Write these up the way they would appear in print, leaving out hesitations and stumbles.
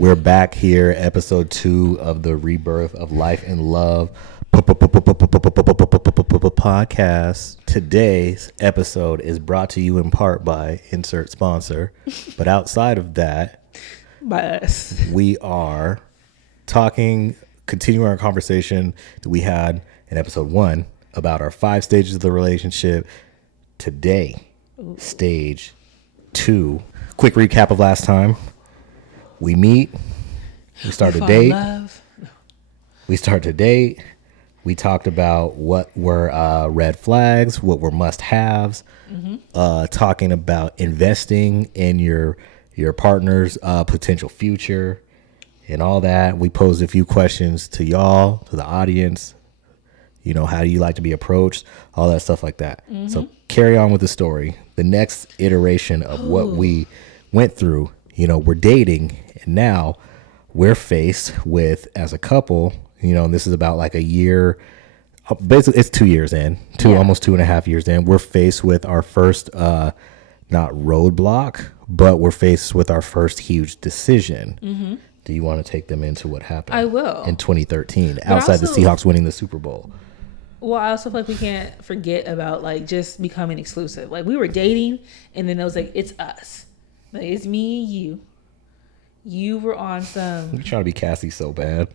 We're back here, episode 2 of the Rebirth of Life and Love podcast. Today's episode is brought to you in part by insert sponsor. But outside of that, by us, we are continuing our conversation that we had in episode 1 about our 5 stages of the relationship. Today, stage 2. Quick recap of last time. We meet. We start a date. We start to date. We talked about what were red flags, what were must-haves. Talking about investing in your partner's potential future and all that. We posed a few questions to y'all, to the audience. You know, how do you like to be approached? All that stuff like that. So carry on with the story. The next iteration of what we went through, you know, we're dating, and now we're faced with, as a couple, you know, and this is about like a year, basically it's 2 years in, almost 2.5 years in, we're faced with our first, not roadblock, but we're faced with our first huge decision. Do you want to take them into what happened? I will. In 2013, outside the Seahawks winning the Super Bowl. Well, I also feel like we can't forget about like just becoming exclusive. Like we were dating, and then it was like, it's us. Like, it's me and you. You were on some. You're trying to be Cassie so bad.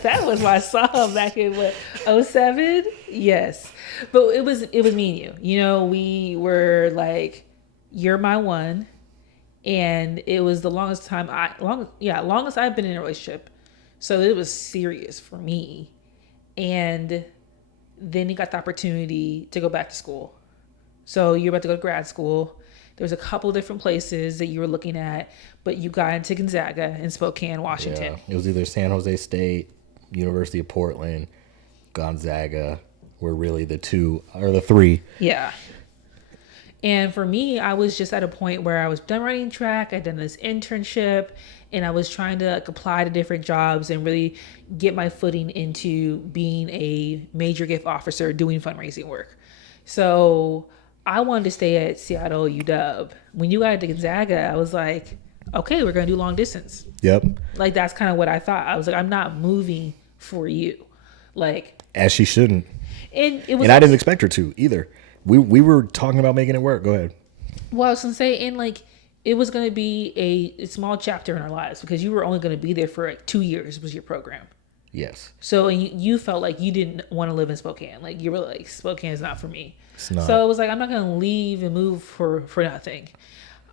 That was my song back in what, 2007? Yes. But it was me and you. You know, we were like, you're my one. And it was the longest time longest I've been in a relationship. So it was serious for me. And then you got the opportunity to go back to school. So you're about to go to grad school. There was a couple different places that you were looking at, but you got into Gonzaga in Spokane, Washington. Yeah, it was either San Jose State, University of Portland, Gonzaga were really the two or the three. Yeah. And for me, I was just at a point where I was done running track. I'd done this internship, and I was trying to like apply to different jobs and really get my footing into being a major gift officer doing fundraising work. So I wanted to stay at Seattle UW. When you got to Gonzaga, I was like, okay, we're going to do long distance. Yep. Like, that's kind of what I thought. I was like, I'm not moving for you. Like, as she shouldn't. And it was, and I didn't expect her to either. We were talking about making it work. Go ahead. Well, I was going to say, and like, it was going to be a small chapter in our lives because you were only going to be there for like 2 years was your program. Yes. So and you felt like you didn't want to live in Spokane. Like, you were like, Spokane is not for me. It's not. So it was like, I'm not going to leave and move for nothing.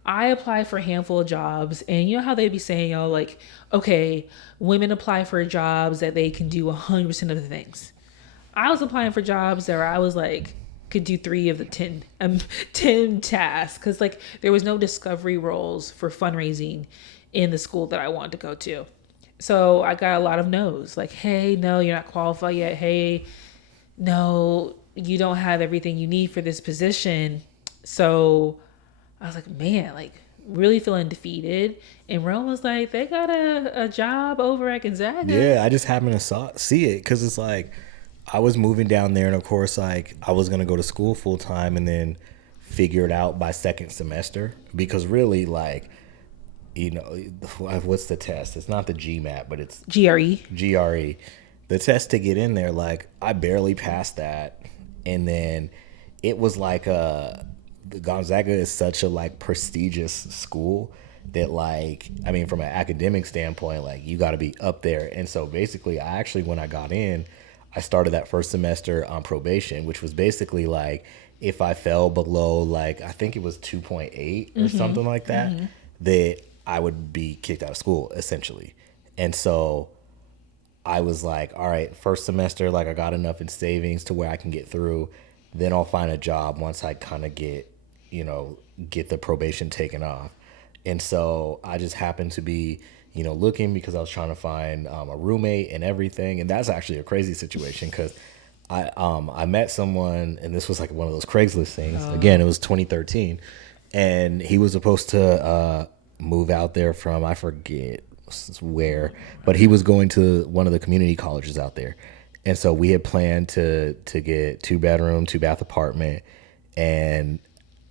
I applied for a handful of jobs, and you know how they be saying, y'all, like, okay, women apply for jobs that they can do 100% of the things. I was applying for jobs that I was like, could do 3 of the 10 tasks, because like there was no discovery roles for fundraising in the school that I wanted to go to. So I got a lot of no's, like, hey, no, you're not qualified yet. Hey, no, you don't have everything you need for this position. So I was like, man, like really feeling defeated. And Rome was like, they got a job over at Gonzaga. Yeah, I just happened to see it because it's like I was moving down there, and of course, like I was gonna go to school full time and then figure it out by second semester, because really, like, you know, what's the test? It's not the GMAT, but it's GRE. The test to get in there, like I barely passed that, and then it was like Gonzaga is such a like prestigious school that, like, I mean, from an academic standpoint, like you got to be up there. And so basically, I actually, when I got in, I started that first semester on probation, which was basically like if I fell below, like I think it was 2.8 or something like that, that I would be kicked out of school essentially. And so I was like, all right, first semester, like I got enough in savings to where I can get through. Then I'll find a job once I kind of get the probation taken off. And so I just happened to be, looking because I was trying to find a roommate and everything. And that's actually a crazy situation because I met someone, and this was like one of those Craigslist things. Again, it was 2013. And he was supposed to move out there from, I forget where, but he was going to one of the community colleges out there. And so we had planned to get 2-bedroom, 2-bath apartment. And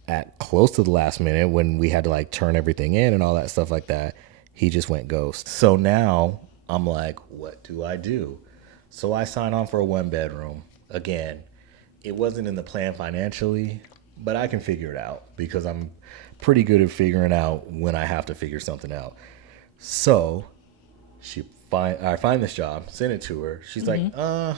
at close to the last minute, when we had to like turn everything in and all that stuff like that, He just went ghost. So now I'm like, what do I do? So I sign on for a 1-bedroom. Again, it wasn't in the plan financially, but I can figure it out because I'm pretty good at figuring out when I have to figure something out. So I find this job, send it to her. She's like, I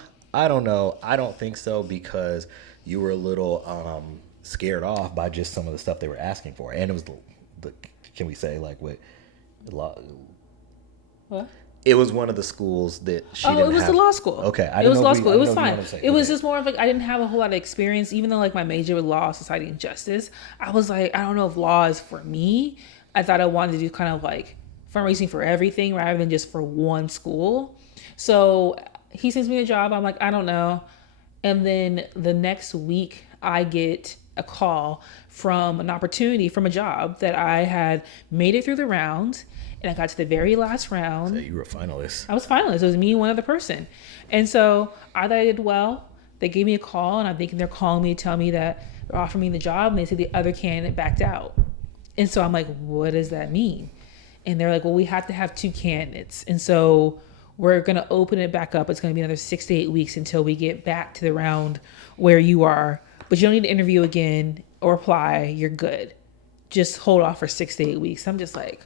don't know. I don't think so because you were a little scared off by just some of the stuff they were asking for. And it was can we say like what? What? It was one of the schools that she didn't have. Oh, it was the law school. Okay. It was law school. It was fine. It was just more of like, I didn't have a whole lot of experience, even though like my major was law, society, and justice. I was like, I don't know if law is for me. I thought I wanted to do kind of like fundraising for everything rather than just for one school. So he sends me a job. I'm like, I don't know. And then the next week I get a call from an opportunity from a job that I had made it through the round. And I got to the very last round. So you were a finalist. I was finalist. It was me and one other person. And so I thought I did well. They gave me a call, and I'm thinking they're calling me to tell me that they're offering me the job. And they said the other candidate backed out. And so I'm like, what does that mean? And they're like, well, we have to have 2 candidates. And so we're going to open it back up. It's going to be another 6 to 8 weeks until we get back to the round where you are. But you don't need to interview again or apply. You're good. Just hold off for 6 to 8 weeks. I'm just like,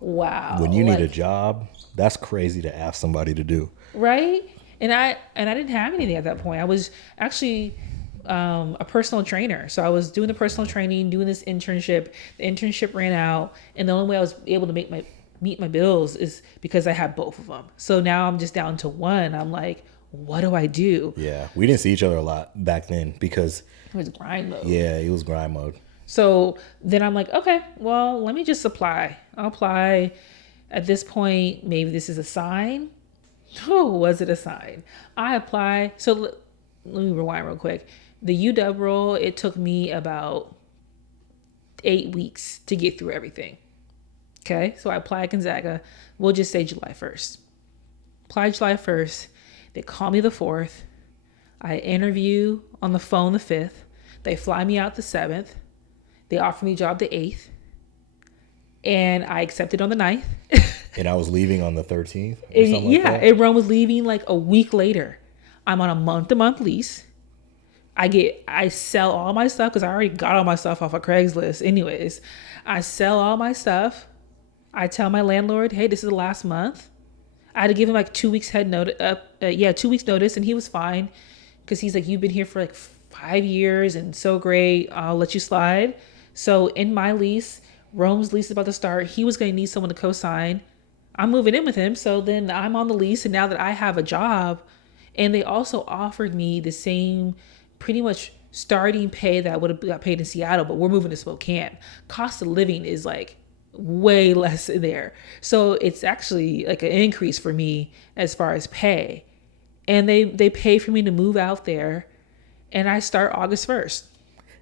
wow. When you need a job, that's crazy to ask somebody to do. Right? And I didn't have anything at that point. I was actually a personal trainer. So I was doing the personal training, doing this internship. The internship ran out. And the only way I was able to meet my bills is because I had both of them. So now I'm just down to one. I'm like, what do I do? Yeah. We didn't see each other a lot back then because it was grind mode. Yeah, it was grind mode. So then I'm like, okay, well, let me just apply. I'll apply. At this point, maybe this is a sign. Oh, was it a sign? I apply. So let me rewind real quick. The UW role, it took me about 8 weeks to get through everything. Okay, so I applied at Gonzaga. We'll just say July 1st. Applied July 1st. They call me the 4th. I interview on the phone the 5th. They fly me out the 7th. They offer me a job the 8th. And I accepted on the 9th. And I was leaving on the 13th? And Rome was leaving like a week later. I'm on a month-to-month lease. I sell all my stuff because I already got all my stuff off of Craigslist. Anyways, I sell all my stuff. I tell my landlord, hey, this is the last month. I had to give him like 2 weeks 2 weeks notice, and he was fine because he's like, you've been here for like 5 years and so great. I'll let you slide. So in my lease, Rome's lease is about to start. He was going to need someone to co-sign. I'm moving in with him. So then I'm on the lease, and now that I have a job, and they also offered me the same pretty much starting pay that I would have got paid in Seattle, but we're moving to Spokane. Cost of living is like way less there. So it's actually like an increase for me as far as pay. And they pay for me to move out there, and I start August 1st.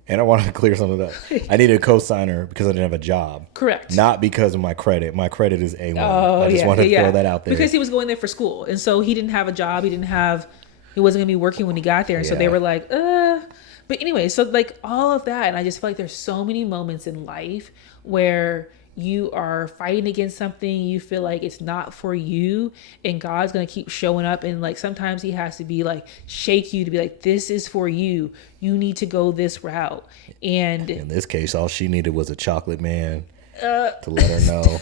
And I want to clear something up. I needed a co-signer because I didn't have a job. Correct. Not because of my credit. My credit is A1. I just wanted to throw that out there. Because he was going there for school. And so he didn't have a job. He wasn't going to be working when he got there. And so they were like, But anyway, so like all of that. And I just feel like there's so many moments in life where you are fighting against something, you feel like it's not for you, and God's going to keep showing up. And like sometimes he has to be like, shake you to be like, this is for you. You need to go this route. And in this case, all she needed was a chocolate man to let her know.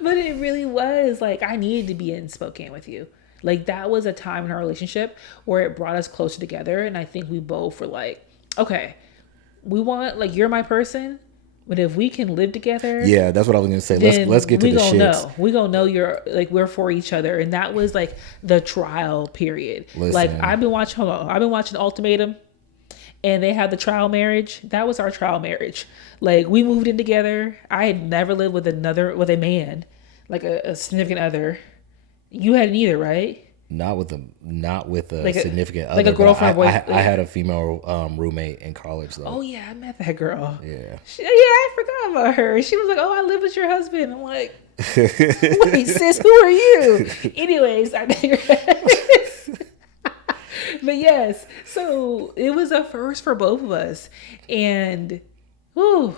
But it really was like, I needed to be in Spokane with you. Like that was a time in our relationship where it brought us closer together. And I think we both were like, okay, we want, like, you're my person. But if we can live together, yeah, that's what I was gonna say. Let's get to the shits. We gonna know you're like, we're for each other, and that was like the trial period. Listen. Like I've been watching Ultimatum, and they had the trial marriage. That was our trial marriage. Like we moved in together. I had never lived with a man, like a significant other. You hadn't either, right? Not with a like significant other. Like a girlfriend. I had a female roommate in college though. Oh yeah, I met that girl. Yeah. I forgot about her. She was like, "Oh, I live with your husband." I'm like, "Wait, sis, who are you?" Anyways, I digress. But yes, so it was a first for both of us, and whew.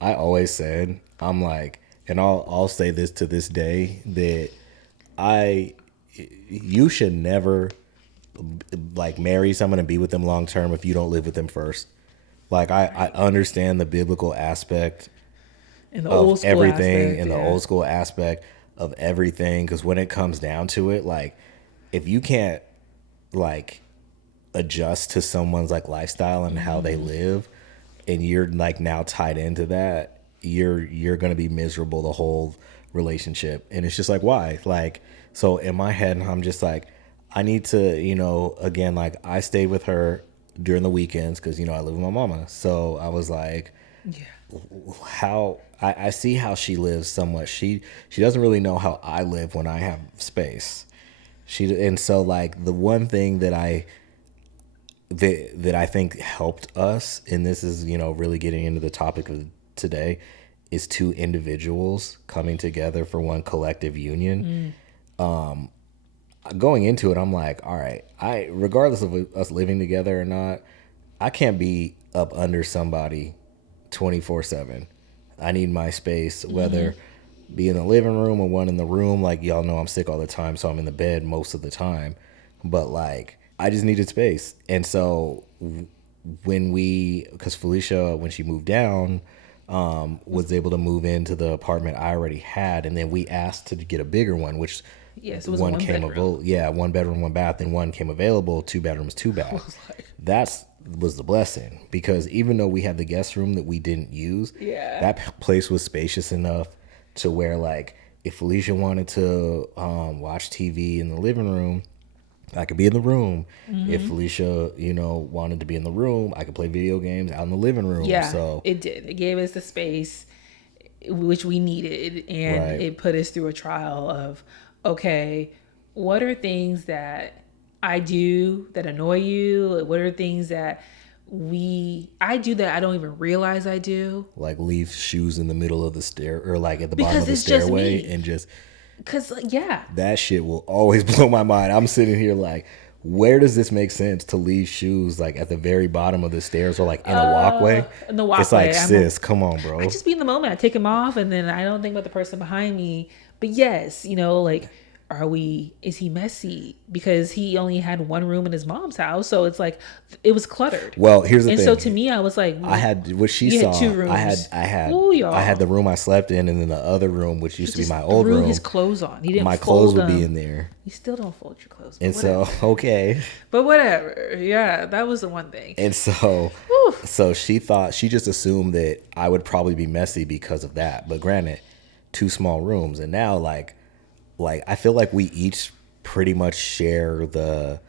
I always said, I'm like, and I'll say this to this day, that you should never like marry someone and be with them long term if you don't live with them first. Like I understand the biblical aspect In the of old school everything aspect, and the old school aspect of everything, because when it comes down to it, like if you can't like adjust to someone's like lifestyle and how they live, and you're like now tied into that, you're gonna be miserable the whole relationship. And it's just like, why? Like, so in my head, I'm just like, I need to, again, like I stayed with her during the weekends because I live with my mama. So I was like, how I see how she lives somewhat. She doesn't really know how I live when I have space. And so like the one thing that I think helped us, and this is really getting into the topic of today, is two individuals coming together for one collective union. Going into it, I'm like, all right, regardless of us living together or not, I can't be up under somebody 24/7. I need my space, whether be in the living room or one in the room. Like y'all know I'm sick all the time, so I'm in the bed most of the time. But like I just needed space. And so because Falesha, when she moved down, was able to move into the apartment I already had, and then we asked to get a bigger one, which it was one came available. Yeah, 1 bedroom, 1 bath, and one came available, 2 bedrooms, 2 baths. That was the blessing, because even though we had the guest room that we didn't use, that place was spacious enough to where like if Falesha wanted to watch TV in the living room, I could be in the room. If Falesha, wanted to be in the room, I could play video games out in the living room. Yeah, so it did. It gave us the space which we needed, and it put us through a trial of, okay, what are things that I do that annoy you? What are things that I do that I don't even realize I do? Like leave shoes in the middle of the stair, or like at the bottom of the stairway, and just because that shit will always blow my mind. I'm sitting here like, where does this make sense to leave shoes like at the very bottom of the stairs or like in a walkway? In the walkway, it's like, sis, come on, bro. I just be in the moment. I take them off, and then I don't think about the person behind me. But yes, like, is he messy? Because he only had one room in his mom's house, so it's like it was cluttered. Well, here's the thing. And so to me, I was like, I had what she saw. Had 2 rooms. I had the room I slept in, and then the other room, which used to be my old room, his clothes on. He didn't. My clothes would be in there. You still don't fold your clothes. And so, okay. But whatever. Yeah, that was the one thing. And so, she just assumed that I would probably be messy because of that. But granted, 2 small rooms, and now like I feel like we each pretty much share the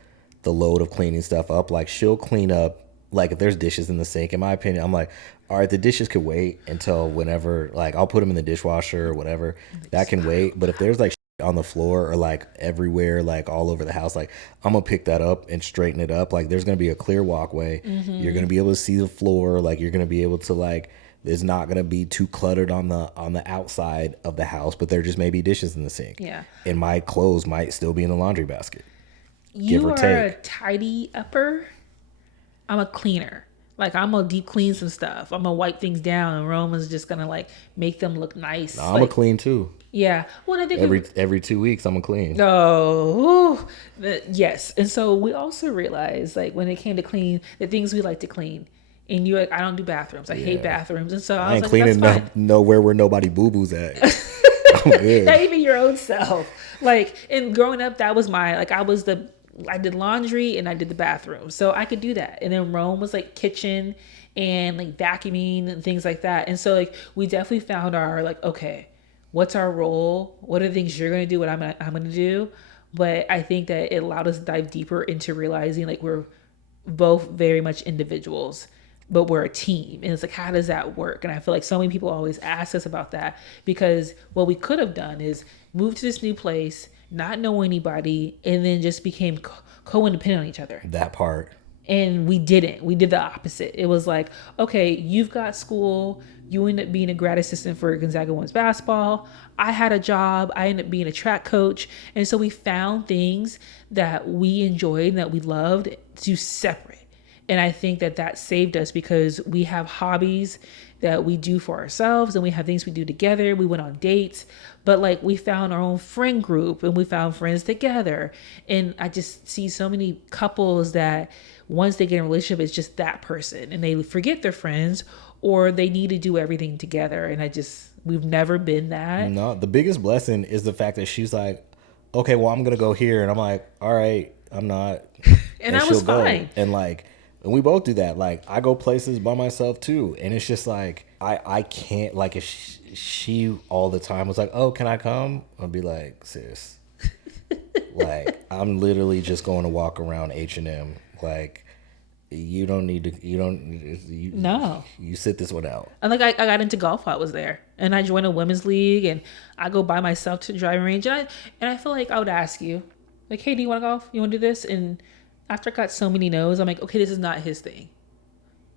load of cleaning stuff up. Like she'll clean up, like if there's dishes in the sink, in my opinion, I'm like, all right, the dishes could wait until whenever, like I'll put them in the dishwasher or whatever, that can wait. But if there's like on the floor or like everywhere, like all over the house, like I'm gonna pick that up and straighten it up. Like there's gonna be a clear walkway. You're gonna be able to see the floor. Like you're gonna be able to like, it's not going to be too cluttered on the outside of the house, but there just may be dishes in the sink. Yeah. And my clothes might still be in the laundry basket. You are a tidy upper. I'm a cleaner. Like I'm going to deep clean some stuff. I'm going to wipe things down, and Roman's just going to like make them look nice. No, I'm a clean too. Yeah. Well, I think every 2 weeks I'm a clean. Oh, yes. And so we also realized, like when it came to clean, the things we like to clean. And you're like, I don't do bathrooms. I hate bathrooms. And so I was like, cleaning nowhere where nobody boo-boos at. I'm good. Not even your own self. Like, and growing up, that was I did laundry and I did the bathroom. So I could do that. And then Rome was like kitchen and like vacuuming and things like that. And so like, we definitely found our like, okay, what's our role? What are the things you're going to do? What I'm going to do? But I think that it allowed us to dive deeper into realizing like we're both very much individuals, but we're a team. And it's like, how does that work? And I feel like so many people always ask us about that, because what we could have done is move to this new place, not know anybody, and then just became co-independent on each other. That part. And we didn't. We did the opposite. It was like, okay, you've got school. You end up being a grad assistant for Gonzaga women's basketball. I had a job. I ended up being a track coach. And so we found things that we enjoyed and that we loved to separate. And I think that saved us because we have hobbies that we do for ourselves and we have things we do together. We went on dates, but like we found our own friend group and we found friends together. And I just see so many couples that once they get in a relationship, it's just that person and they forget their friends or they need to do everything together. And we've never been that. No, the biggest blessing is the fact that she's like, okay, well, I'm going to go here. And I'm like, all right, I'm not. And I was fine. And like, and we both do that. Like, I go places by myself too. And it's just like, I can't, like, if she all the time was like, oh, can I come? I'd be like, sis, like, I'm literally just going to walk around H&M. Like, you don't need to, no. You sit this one out. And like, I got into golf while I was there. And I joined a women's league and I go by myself to the driving range. And I feel like I would ask you, like, hey, do you want to golf? You want to do this? And after I got so many no's, I'm like, okay, this is not his thing.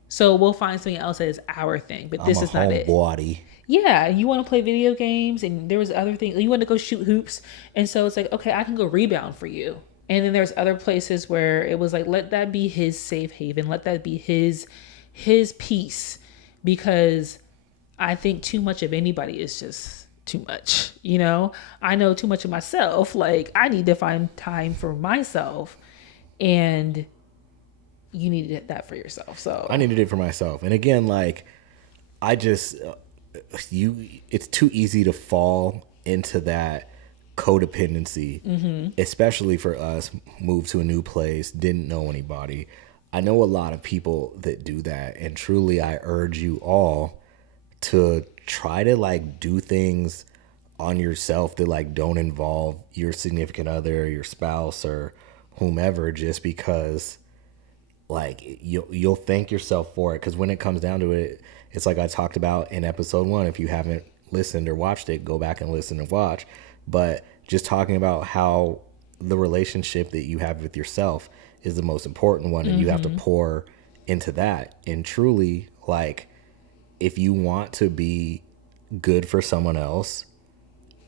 So we'll find something else that is our thing, but this is not it. Body. Yeah, you want to play video games, and there was other things. You want to go shoot hoops, and so it's like, okay, I can go rebound for you. And then there's other places where it was like, let that be his safe haven, let that be his peace, because I think too much of anybody is just too much. You know, I know too much of myself. Like, I need to find time for myself. And you needed that for yourself. So I needed it for myself. And again, like, I just, it's too easy to fall into that codependency, especially for us, moved to a new place, didn't know anybody. I know a lot of people that do that. And truly, I urge you all to try to like do things on yourself that like don't involve your significant other, your spouse, or whomever, just because like you'll thank yourself for it. Because when it comes down to it, it's like I talked about in episode 1. If you haven't listened or watched it, go back and listen and watch. But just talking about how the relationship that you have with yourself is the most important one, and you have to pour into that. And truly, like, if you want to be good for someone else,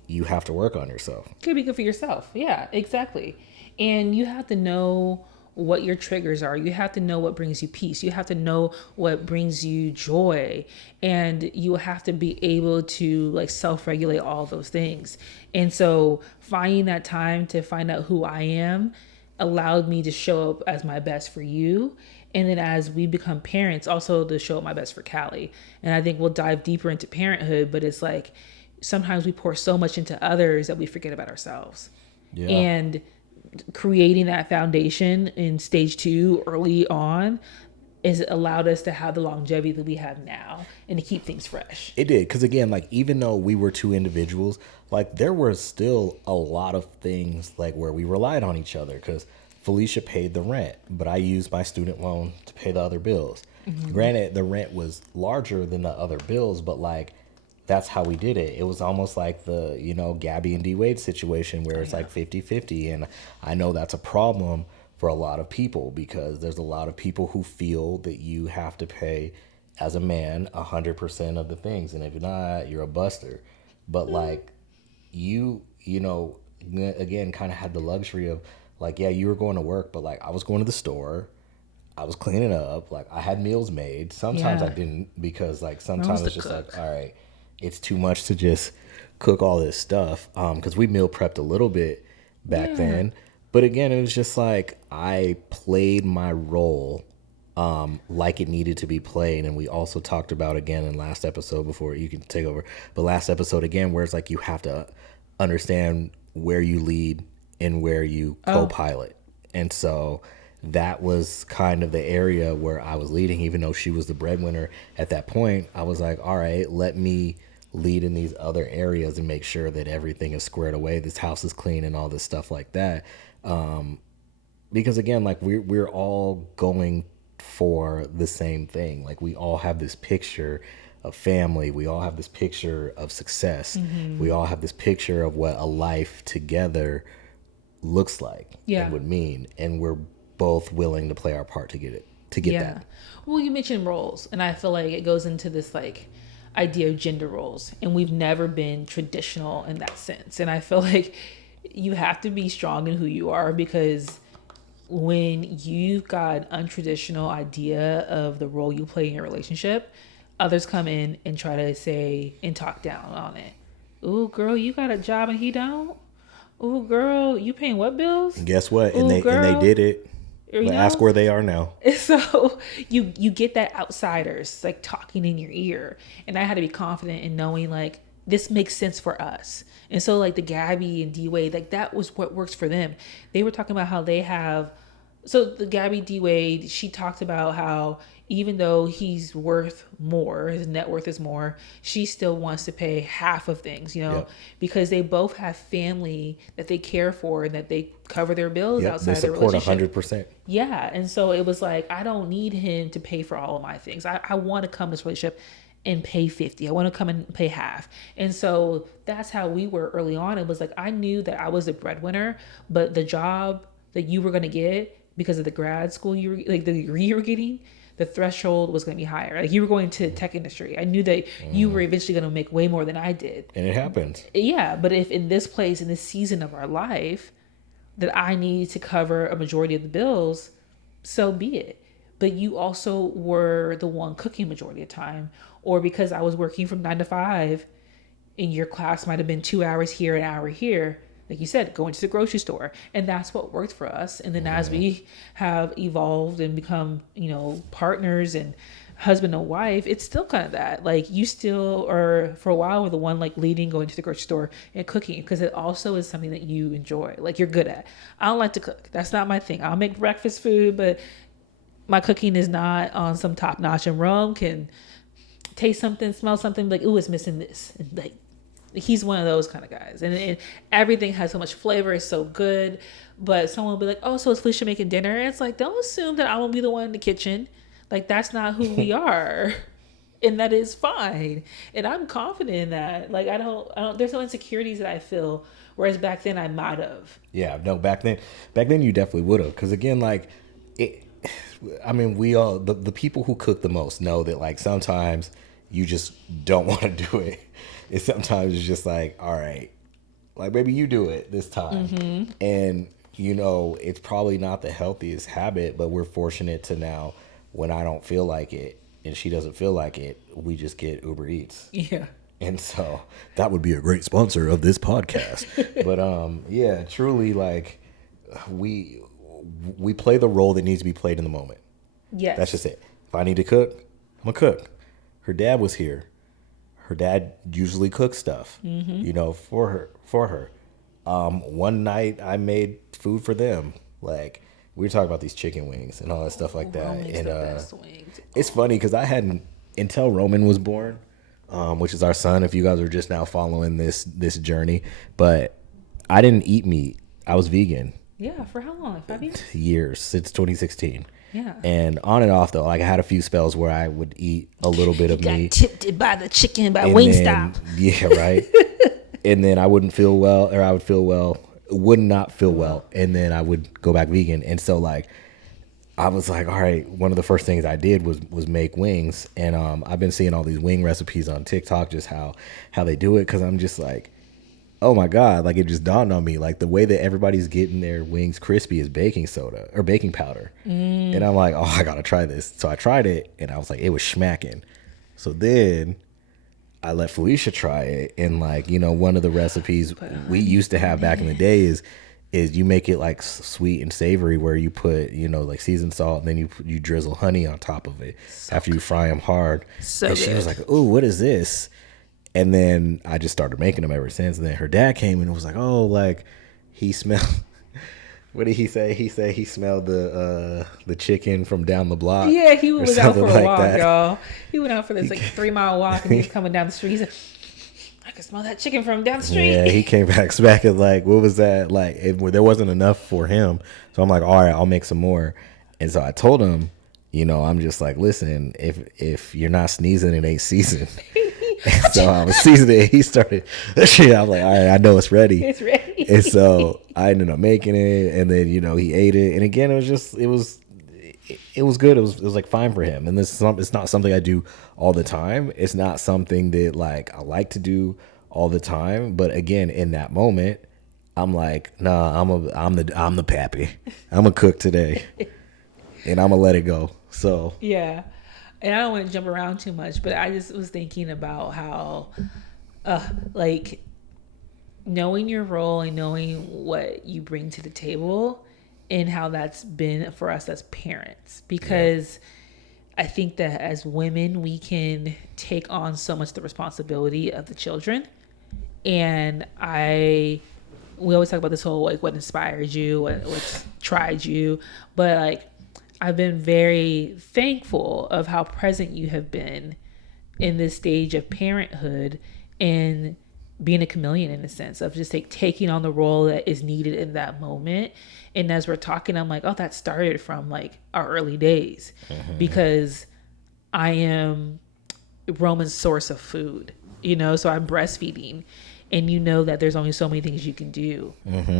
you have to work on yourself. You can be good for yourself. Yeah, exactly. And you have to know what your triggers are. You have to know what brings you peace. You have to know what brings you joy. And you have to be able to like self-regulate all those things. And so finding that time to find out who I am allowed me to show up as my best for you. And then as we become parents, also to show up my best for Callie. And I think we'll dive deeper into parenthood, but it's like sometimes we pour so much into others that we forget about ourselves. Yeah. And creating that foundation in stage 2 early on has allowed us to have the longevity that we have now and to keep things fresh. It did. Because again, like, even though we were 2 individuals, like, there were still a lot of things like where we relied on each other, because Falesha paid the rent, but I used my student loan to pay the other bills. Granted, the rent was larger than the other bills, but like, that's how we did it. It was almost like the, you know, Gabby and D Wade situation where it's like 50-50. And I know that's a problem for a lot of people, because there's a lot of people who feel that you have to pay as a man 100% of the things. And if you're not, you're a buster. But like, you know, again, kind of had the luxury of like, yeah, you were going to work, but like, I was going to the store. I was cleaning up. Like, I had meals made. Sometimes I didn't, because like sometimes it's just like, all right, it's too much to just cook all this stuff. Because we meal prepped a little bit back then. But again, it was just like I played my role like it needed to be played. And we also talked about, again, in last episode, before you can take over, but last episode again, where it's like you have to understand where you lead and where you co-pilot. And so that was kind of the area where I was leading, even though she was the breadwinner at that point. I was like, all right, let me lead in these other areas and make sure that everything is squared away, this house is clean, and all this stuff like that. Because again, like, we're all going for the same thing. Like, we all have this picture of family. We all have this picture of success. We all have this picture of what a life together looks like and would mean. And we're both willing to play our part to get that. Well, you mentioned roles, and I feel like it goes into this like idea of gender roles, and we've never been traditional in that sense. And I feel like you have to be strong in who you are, because when you've got an untraditional idea of the role you play in your relationship, others come in and try to say and talk down on it. Ooh, girl, you got a job and he don't. Ooh, girl, you paying what bills? And guess what? And they did it. But ask where they are now. So you get that outsiders like talking in your ear, and I had to be confident in knowing like this makes sense for us. And so like the Gabby and D-Wade, like that was what works for them. They were talking about how they have. So the Gabby D-Wade, she talked about how even though he's worth more, his net worth is more, she still wants to pay half of things, you know, yep. because they both have family that they care for and that they cover their bills yep. outside their relationship. 100%. Yeah. And so it was like, I don't need him to pay for all of my things. I want to come to this relationship and pay 50. I want to come and pay half. And so that's how we were early on. It was like, I knew that I was the breadwinner, but the job that you were going to get because of the grad school you were, like the degree you were getting, the threshold was going to be higher. Like you were going to tech industry. I knew that you were eventually going to make way more than I did. And it happened. Yeah. But if in this place, in this season of our life, that I need to cover a majority of the bills, so be it. But you also were the one cooking majority of the time, or because I was working from 9 to 5 and your class might've been 2 hours here, an hour here. Like you said, going to the grocery store. And that's what worked for us. And then as we have evolved and become, you know, partners and husband and wife, it's still kind of that. Like you still are, for a while, were the one like leading, going to the grocery store and cooking, because it also is something that you enjoy, like you're good at. I don't like to cook. That's not my thing. I'll make breakfast food, but my cooking is not on some top notch. And Rome can taste something, smell something, like, ooh, it's missing this. And like, he's one of those kind of guys, and everything has so much flavor. It's so good, but someone will be like, oh, so is Falesha making dinner? And it's like, don't assume that I will be the one in the kitchen. Like, that's not who we are. And that is fine. And I'm confident in that. Like, I don't, there's no insecurities that I feel. Whereas back then I might have. Yeah, no, back then you definitely would have. Cause again, like I mean, we all, the people who cook the most know that like sometimes you just don't want to do it. And sometimes it's just like, all right, like maybe you do it this time. Mm-hmm. And, you know, it's probably not the healthiest habit, but we're fortunate to now, when I don't feel like it and she doesn't feel like it, we just get Uber Eats. Yeah. And so that would be a great sponsor of this podcast. But yeah, truly, like we play the role that needs to be played in the moment. Yes. That's just it. If I need to cook, I'm gonna cook. Her dad was here. Her dad usually cooks stuff, you know, for her. One night I made food for them. Like, we were talking about these chicken wings and all that stuff like that. And the best wings. It's funny because I hadn't, until Roman was born, which is our son, if you guys are just now following this journey, but I didn't eat meat. I was vegan. Yeah, for how long? 5 years? Years, since 2016. Yeah. And on and off though, like I had a few spells where I would eat a little bit of meat. Got tipped by the chicken by Wingstop. Yeah, right. And then I wouldn't feel well, or I would feel well, would not feel well, and then I would go back vegan. And so like I was like, all right, one of the first things I did was make wings. And I've been seeing all these wing recipes on TikTok, just how they do it, because I'm just like, oh my God, like it just dawned on me, like the way that everybody's getting their wings crispy is baking soda or baking powder. And I'm like, oh, I gotta try this. So I tried it and I was like, it was schmacking. So then I let Falesha try it. And like, you know, one of the recipes we used to have back in the day is you make it like sweet and savory, where you put, you know, like seasoned salt, and then you drizzle honey on top of it after you fry them hard. And she was like, ooh, what is this? And then I just started making them ever since. And then her dad came in and was like, oh, like he smelled, what did he say? He said he smelled the chicken from down the block. Yeah, he was out for a walk, y'all. He went out for this like 3-mile walk, and he was coming down the street. He said, I can smell that chicken from down the street. Yeah, he came back smacking like, what was that? Like, there wasn't enough for him. So I'm like, all right, I'll make some more. And so I told him, you know, I'm just like, listen, if you're not sneezing, it ain't seasoned. So I was seasoning it. He started. I was like, all right, I know it's ready. It's ready. And so I ended up making it, and then, you know, he ate it. And again, it was good. It was like fine for him. And it's not something I do all the time. It's not something that like I like to do all the time. But again, in that moment, I'm like, nah, I'm the pappy. I'm a cook today, and I'm gonna let it go. So Yeah. And I don't want to jump around too much, but I just was thinking about how, like, knowing your role and knowing what you bring to the table and how that's been for us as parents. Because I think that as women, we can take on so much of the responsibility of the children. And we always talk about this whole, like, what inspired you, what tried you. But, like, I've been very thankful of how present you have been in this stage of parenthood and being a chameleon, in a sense of just taking on the role that is needed in that moment. And as we're talking, I'm like, oh, that started from like our early days, because I am Roman's source of food, so I'm breastfeeding, and that there's only so many things you can do.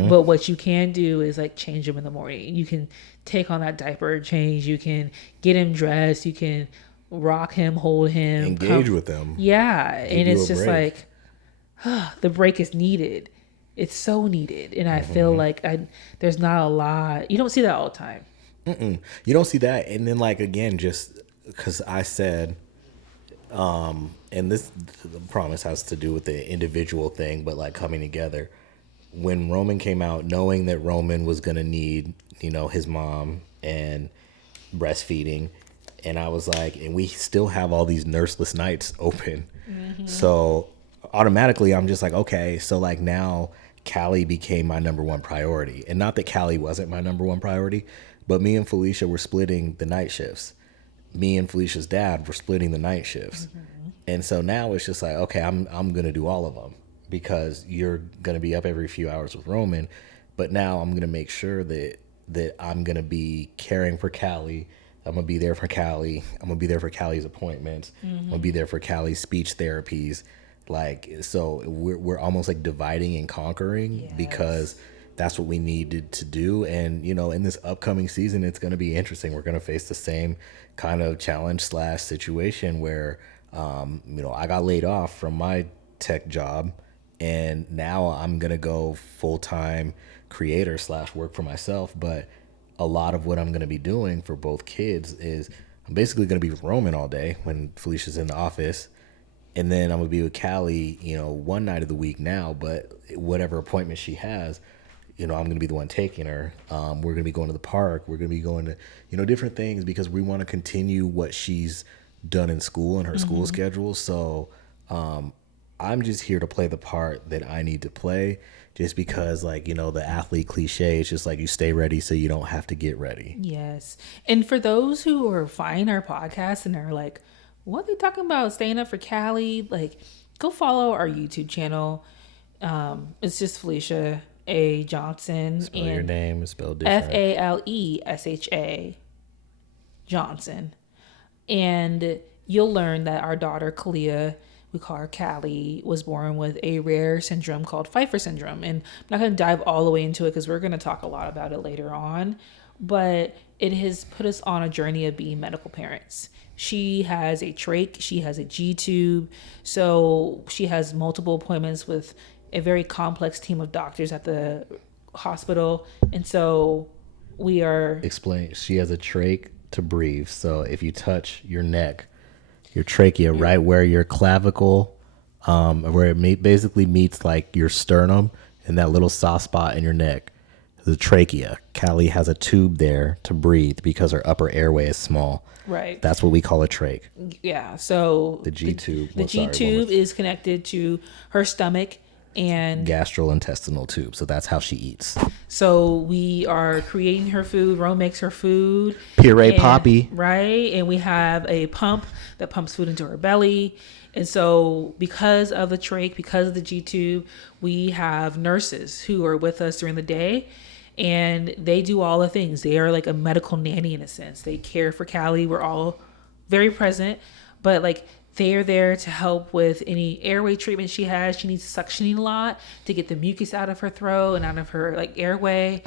But what you can do is like change him in the morning. You can take on that diaper change. You can get him dressed. You can rock him, hold him, engage with him. Yeah. And it's just break. Like, the break is needed. It's so needed. And I feel like there's not a lot. You don't see that all the time. You don't see that. And then, like, again, just because I said, and this the promise has to do with the individual thing, but like coming together. When Roman came out, knowing that Roman was going to need, his mom and breastfeeding. And I was like, and we still have all these nurseless nights open. So automatically I'm just like, okay, so like now Callie became my number one priority. And not that Callie wasn't my number one priority, but me and Falesha were splitting the night shifts. Me and Felicia's dad were splitting the night shifts. And so now it's just like, okay, I'm going to do all of them, because you're going to be up every few hours with Roman. But now I'm going to make sure that I'm going to be caring for Callie. I'm going to be there for Callie. I'm going to be there for Callie's appointments. I'm going to be there for Callie's speech therapies. Like, so we're almost like dividing and conquering, because that's what we needed to do. And, in this upcoming season, it's going to be interesting. We're going to face the same kind of challenge / situation where, I got laid off from my tech job, and now I'm going to go full-time creator / work for myself. But a lot of what I'm going to be doing for both kids is I'm basically going to be with Roman all day when Felicia's in the office. And then I'm going to be with Callie, one night of the week now, but whatever appointment she has, I'm going to be the one taking her. We're going to be going to the park. We're going to be going to, different things, because we want to continue what she's done in school and her school schedule. So I'm just here to play the part that I need to play, just because, like, the athlete cliche is just like, you stay ready so you don't have to get ready. Yes. And for those who are finding our podcast and are like, what are they talking about, staying up for Callie? Like, go follow our YouTube channel. It's just Falesha A. Johnson. Spell your name is spelled different. Falesha Johnson. And you'll learn that our daughter, Kalia, we call her Callie, was born with a rare syndrome called Pfeiffer syndrome. And I'm not going to dive all the way into it, because we're going to talk a lot about it later on. But it has put us on a journey of being medical parents. She has a trach, she has a G-tube, so she has multiple appointments with a very complex team of doctors at the hospital. And so we are... Explain. She has a trach to breathe. So if you touch your neck, your trachea, right where your clavicle, where it basically meets like your sternum and that little soft spot in your neck, the trachea. Callie has a tube there to breathe because her upper airway is small. Right. That's what we call a trach. Yeah. So the G-tube. The G-tube is connected to her stomach and gastrointestinal tube. So that's how she eats. So we are creating her food. Rome makes her food. Puree Poppy. Right. And we have a pump that pumps food into her belly. And so because of the trach, because of the G-tube, we have nurses who are with us during the day. And they do all the things. They are like a medical nanny in a sense. They care for Callie. We're all very present. But like, they are there to help with any airway treatment she has. She needs suctioning a lot to get the mucus out of her throat and out of her like airway.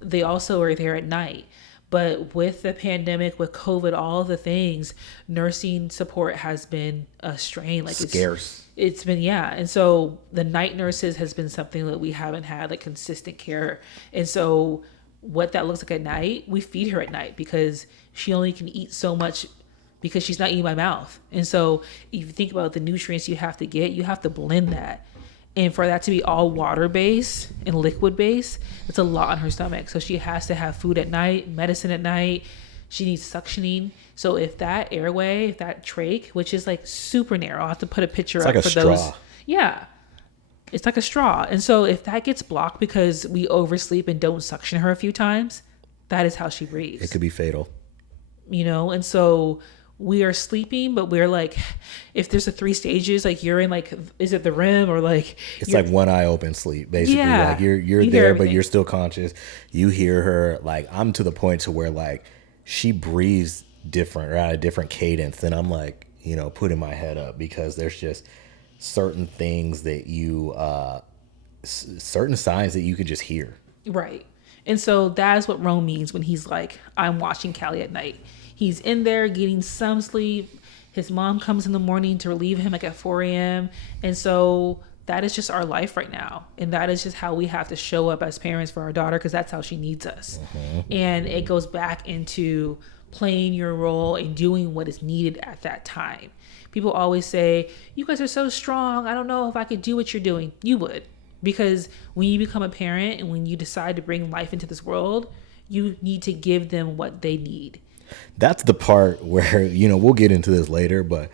They also are there at night. But with the pandemic, with COVID, all of the things, nursing support has been a strain. Like scarce. It's been, yeah. And so the night nurses has been something that we haven't had like consistent care. And so what that looks like at night, we feed her at night because she only can eat so much because she's not eating by mouth. And so if you think about the nutrients you have to get, you have to blend that. And for that to be all water-based and liquid-based, it's a lot on her stomach. So she has to have food at night, medicine at night. She needs suctioning. So if that airway, if that trach, which is like super narrow, I'll have to put a picture up for those. Yeah. It's like a straw. And so if that gets blocked because we oversleep and don't suction her a few times, that is how she breathes. It could be fatal. You know, and so we are sleeping, but we're like, if there's a 3 stages, like you're in like, is it the REM or like? It's like one eye open sleep, basically. Yeah, like you're there, but you're still conscious. You hear her, like I'm to the point to where like she breathes different or at a different cadence. And I'm like, you know, putting my head up because there's just certain things that you, certain signs that you can just hear. Right. And so that's what Rome means when he's like, I'm watching Callie at night. He's in there getting some sleep. His mom comes in the morning to relieve him like at 4 a.m. And so that is just our life right now. And that is just how we have to show up as parents for our daughter because that's how she needs us. Mm-hmm. And it goes back into playing your role and doing what is needed at that time. People always say, you guys are so strong. I don't know if I could do what you're doing. You would. Because when you become a parent and when you decide to bring life into this world, you need to give them what they need. That's the part where, you know, we'll get into this later, but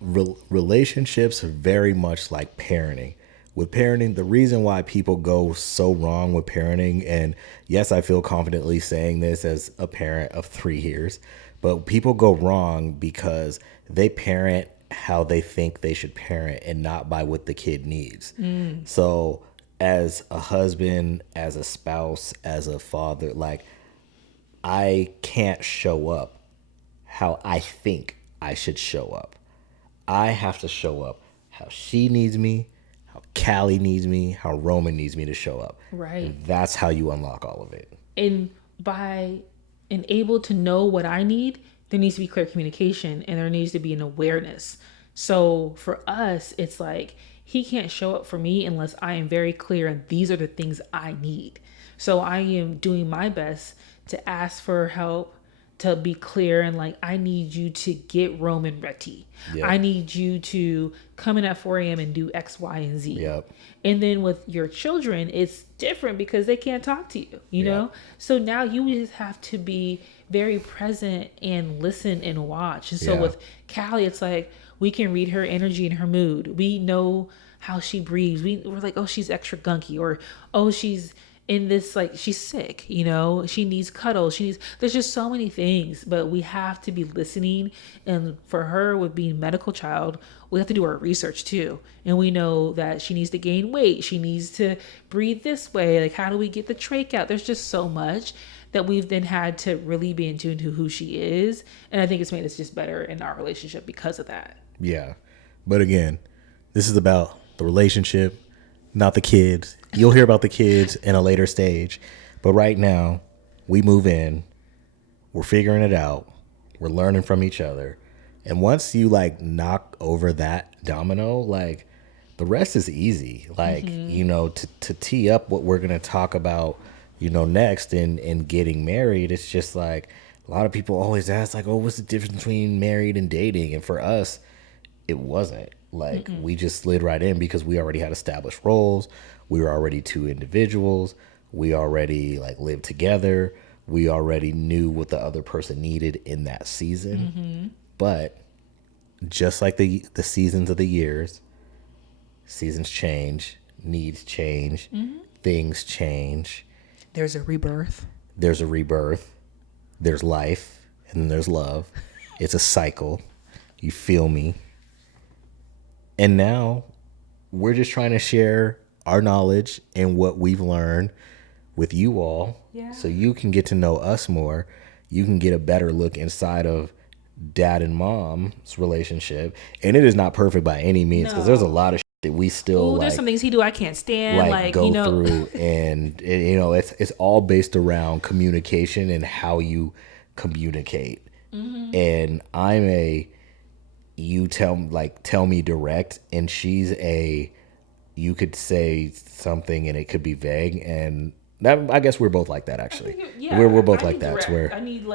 relationships are very much like parenting. With parenting, the reason why people go so wrong with parenting, and yes, I feel confidently saying this as a parent of 3 years, but people go wrong because they parent how they think they should parent and not by what the kid needs. So as a husband, as a spouse, as a father, like I can't show up how I think I should show up. I have to show up how she needs me, how Callie needs me, how Roman needs me to show up. Right. And that's how you unlock all of it. And by and able to know what I need, there needs to be clear communication and there needs to be an awareness. So for us, it's like he can't show up for me unless I am very clear and these are the things I need. So I am doing my best to ask for help, to be clear and like, I need you to get Roman ready. Yep. I need you to come in at 4 a.m. and do X, Y, and Z. Yep. And then with your children, it's different because they can't talk to you, you know? So now you just have to be very present and listen and watch. And so with Callie, it's like, we can read her energy and her mood. We know how she breathes. We're like, oh, she's extra gunky, or, oh, she's in this, like, she's sick, you know, she needs cuddles. There's just so many things, but we have to be listening. And for her, with being a medical child, we have to do our research too. And we know that she needs to gain weight. She needs to breathe this way. Like, how do we get the trach out? There's just so much that we've then had to really be in tune to who she is. And I think it's made us just better in our relationship because of that. Yeah. But again, this is about the relationship, not the kids. You'll hear about the kids in a later stage. But right now, we move in. We're figuring it out. We're learning from each other. And once you like knock over that domino, like the rest is easy. Like, you know, to tee up what we're going to talk about, you know, next in getting married, it's just like a lot of people always ask like, oh, what's the difference between married and dating? And for us, it wasn't. Like we just slid right in because we already had established roles. We were already 2 individuals. We already like lived together. We already knew what the other person needed in that season. But just like the seasons of the years, seasons change, needs change, things change. There's a rebirth. There's a rebirth. There's life, and then there's love. It's a cycle. You feel me? And now we're just trying to share our knowledge and what we've learned with you all. Yeah. So you can get to know us more. You can get a better look inside of dad and mom's relationship. And it is not perfect by any means because there's a lot of that we still there's some things he do I can't stand, like go through, and it's all based around communication and how you communicate. And I'm a you tell me direct, and she's a you could say something and it could be vague, and that, I guess we're both like that actually. We're both like that. Direct. Where I need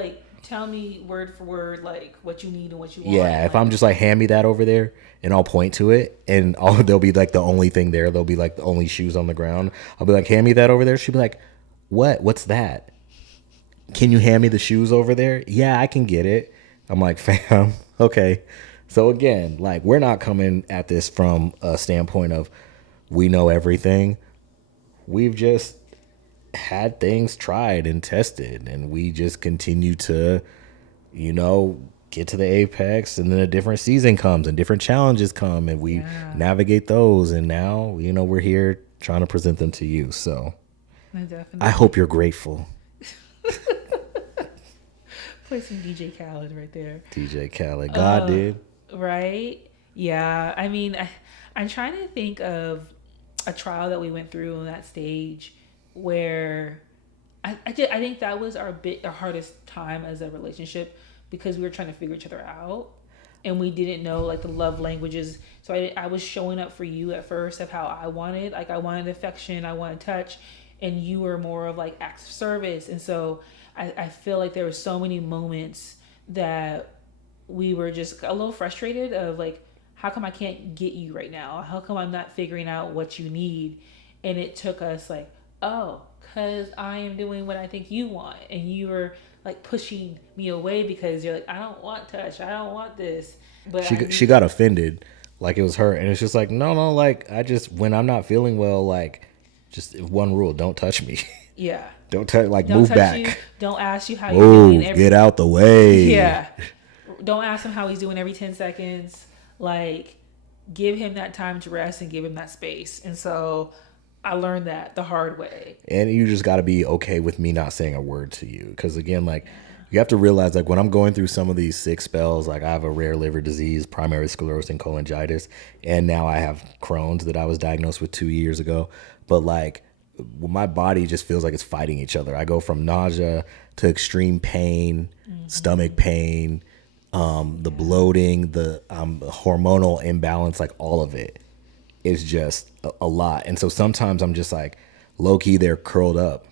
tell me word for word what you need and what you want. Yeah, if I'm just hand me that over there, and I'll point to it, and they'll be the only thing there. They'll be the only shoes on the ground. I'll be hand me that over there. She'll be like, what? What's that? Can you hand me the shoes over there? Yeah, I can get it. I'm like, fam, okay. So again, we're not coming at this from a standpoint of we know everything. We've just had things tried and tested, and we just continue to, get to the apex, and then a different season comes and different challenges come, and we navigate those. And now, we're here trying to present them to you. So I hope you're grateful. Play some DJ Khaled right there. DJ Khaled. God did. Right? Yeah. I mean, I'm trying to think of a trial that we went through on that stage where I think that was our hardest time as a relationship, because we were trying to figure each other out, and we didn't know the love languages. So I was showing up for you at first of how I wanted. I wanted affection, I wanted touch, and you were more of acts of service. And so I feel there were so many moments that we were just a little frustrated of how come I can't get you right now? How come I'm not figuring out what you need? And it took us because I am doing what I think you want, and you were pushing me away because you're I don't want touch, I don't want this. But she got offended it was her, and it's just no, I just, when I'm not feeling well, just one rule: don't touch me. Yeah. Don't touch, don't move touch back. You. Don't ask you how you're doing. Get out the way. Yeah. Don't ask him how he's doing every 10 seconds. Give him that time to rest and give him that space. And so I learned that the hard way. And you just got to be okay with me not saying a word to you. Because again, you have to realize when I'm going through some of these sick spells, I have a rare liver disease, primary sclerosis and cholangitis. And now I have Crohn's that I was diagnosed with 2 years ago. But my body just feels it's fighting each other. I go from nausea to extreme pain, stomach pain, the bloating, the hormonal imbalance, all of it is just a lot. And so sometimes I'm just low key, they're curled up,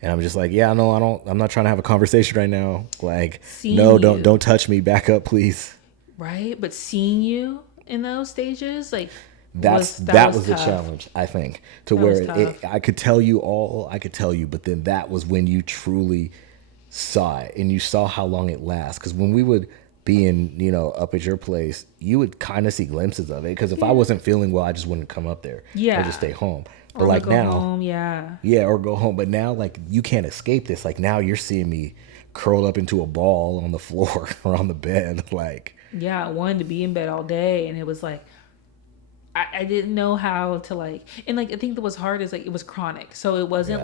and I'm just yeah, no, I'm not trying to have a conversation right now. No, don't touch me. Back up, please. Right. But seeing you in those stages, that was the challenge, I think, to where I could tell you all I could tell you, but then that was when you truly saw it, and you saw how long it lasts. Because when we would be in, up at your place, you would kind of see glimpses of it. Because if I wasn't feeling well, I just wouldn't come up there. Yeah. I'd just stay home. But or go now, home, yeah. Yeah, or go home. But now, you can't escape this. Now you're seeing me curled up into a ball on the floor or on the bed. Yeah, I wanted to be in bed all day, and it was I didn't know how to and I think that was hard is it was chronic. So it wasn't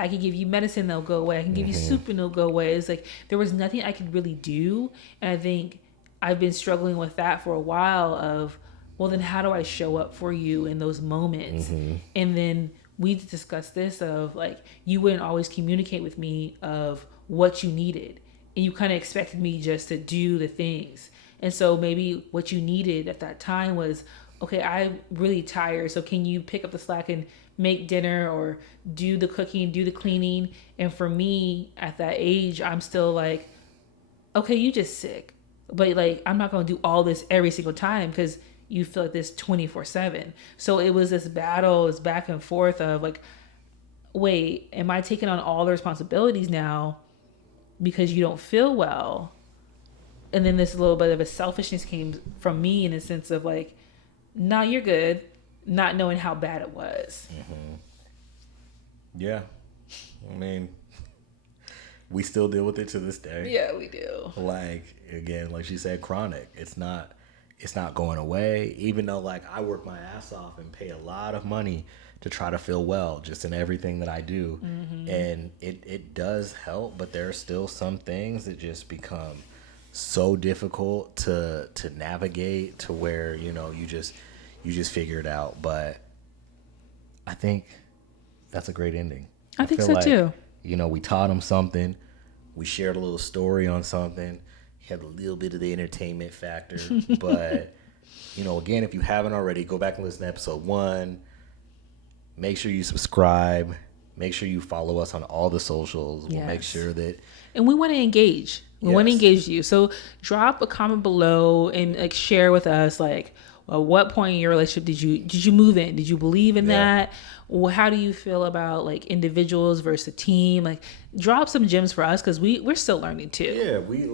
I could give you medicine, they'll go away. I can give you soup and they'll go away. It's there was nothing I could really do. And I think I've been struggling with that for a while of, well, then how do I show up for you in those moments? And then we discussed this of you wouldn't always communicate with me of what you needed. And you kind of expected me just to do the things. And so maybe what you needed at that time was, okay, I'm really tired, so can you pick up the slack and make dinner or do the cooking, do the cleaning? And for me, at that age, I'm still okay, you just sick. But I'm not going to do all this every single time because you feel this 24/7. So it was this battle, this back and forth of wait, am I taking on all the responsibilities now because you don't feel well? And then this little bit of a selfishness came from me in the sense of no, you're good, not knowing how bad it was. Yeah. I mean, we still deal with it to this day. Yeah, we do. Again, like she said, chronic. It's not going away. Even though I work my ass off and pay a lot of money to try to feel well just in everything that I do. And it does help, but there are still some things that just become so difficult to navigate to where, you you just figure it out. But I think that's a great ending. I think so too. You know, we taught them something. We shared a little story on something. Had a little bit of the entertainment factor. But, you know, again, if you haven't already, go back and listen to episode 1. Make sure you subscribe. Make sure you follow us on all the socials. We'll make sure that... And we want to engage. We want to engage you. So drop a comment below and like share with us, like, well, what point in your relationship did you move in? Did you believe in that? Well, how do you feel about like individuals versus a team? Like, drop some gems for us because we're still learning too. Yeah, we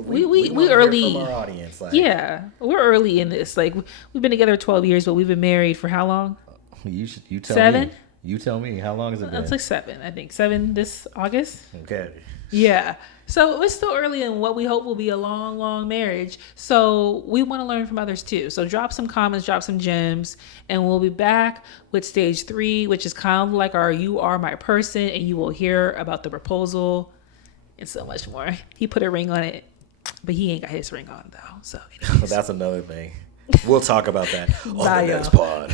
early from our audience. Like, yeah, we're early in this. Like, we've been together 12 years, but we've been married for how long? You tell 7? me. You tell me. How long has it been? It's like 7, I think. 7 this August. Okay. Yeah. So it's still early in what we hope will be a long, long marriage. So we want to learn from others too. So drop some comments, drop some gems, and we'll be back with stage 3, which is kind of like our You Are My Person, and you will hear about the proposal and so much more. He put a ring on it, but he ain't got his ring on though. So that's another thing. We'll talk about that on the next pod.